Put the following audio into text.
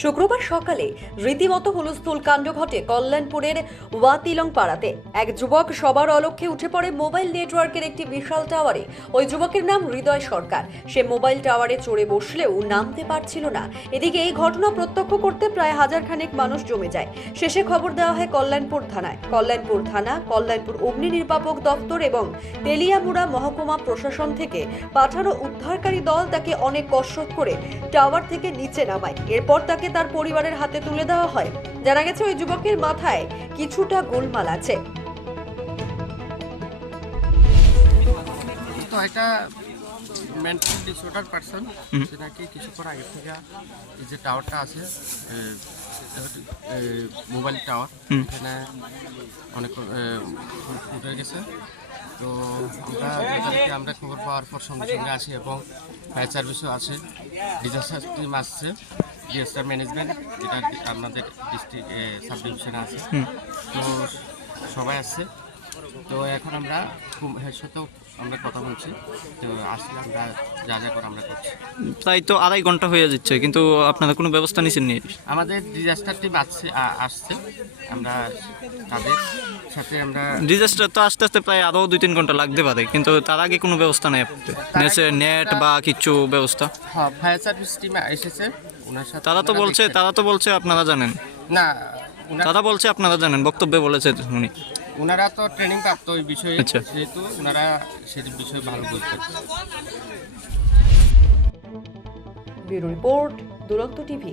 শুক্রবার সকালে রীতিমতো হুলস্থুল কাণ্ড ঘটে কল্যাণপুরের ওয়াতিলং পাড়াতে এক যুবক সবার অলক্ষ্যে উঠে পড়ে মোবাইল নেটওয়ার্কের একটি বিশাল টাওয়ারে। ওই যুবকের নাম হৃদয় সরকার। সে মোবাইল টাওয়ারে চড়ে বসলেও নামতে পারছিল না। এদিকে এই ঘটনা প্রত্যক্ষ করতে প্রায় হাজার খানেক মানুষ জমে যায়। শেষে খবর দেওয়া হয় কল্যাণপুর থানায়। কল্যাণপুর থানা, কল্যাণপুর অগ্নি নির্বাপক দপ্তর এবং তেলিয়ামুড়া মহকুমা প্রশাসন থেকে পাঠানো উদ্ধারকারী দল তাকে অনেক কসরত করে টাওয়ার থেকে নিচে নামায়। এরপর তাকে তার পরিবারের হাতে তুলে দেওয়া হয়। জানা গেছে ওই যুবকের মাথায় কিছুটা গোলমাল আছে। তো একটা মেন্টাল ডিসঅর্ডার পার্সন সে নাকি কিছুক্ষণ আগে থেকে এই যে টাওয়ারটা আছে মোবাইল টাওয়ার এখানে অনেক উঠে গেছে। তো আমরা আমরা খবর পাওয়ার পর সঙ্গে সঙ্গে আসি এবং ফায়ার সার্ভিসও আছে ডিজাস্টার টিম আসছে। ডিজাস্টার ম্যানেজমেন্ট যেটা আমাদের ডিস্ট্রিক্ট সাব ডিভিশনে আছে। তো সবাই আসছে তো এখন আমরা এর সাথেও আমরা কথা বলছি। তো আসলে আমরা যা যা করে আমরা করছি। তাই তো আড়াই ঘণ্টা হয়ে যাচ্ছে কিন্তু আপনারা কোনো ব্যবস্থা নিচ্ছেন নি আমাদের ডিজাস্টার টিম আসছে আসছে। আমরা তাদের সাথে আমরা ডিজাস্টার তো আস্তে আস্তে প্রায় আরও দুই তিন ঘণ্টা লাগতে পারে কিন্তু তার আগে কোনো ব্যবস্থা নেই নেছে নেট বা কিছু ব্যবস্থা? হ্যাঁ ফায়ার সার্ভিস টিম এসেছে ওনার সাথে তারা তো বলছে তারা তো বলছে আপনারা জানেন। না তারা বলছে আপনারা জানেন বক্তব্যে বলেছে উনি। ওনারা তো ট্রেনিং প্রাপ্ত ওই বিষয়ে আচ্ছা। যেহেতু ওনারা সে বিষয়ে ভালো বুঝতে ব্যুরো রিপোর্ট দুরন্ত টিভি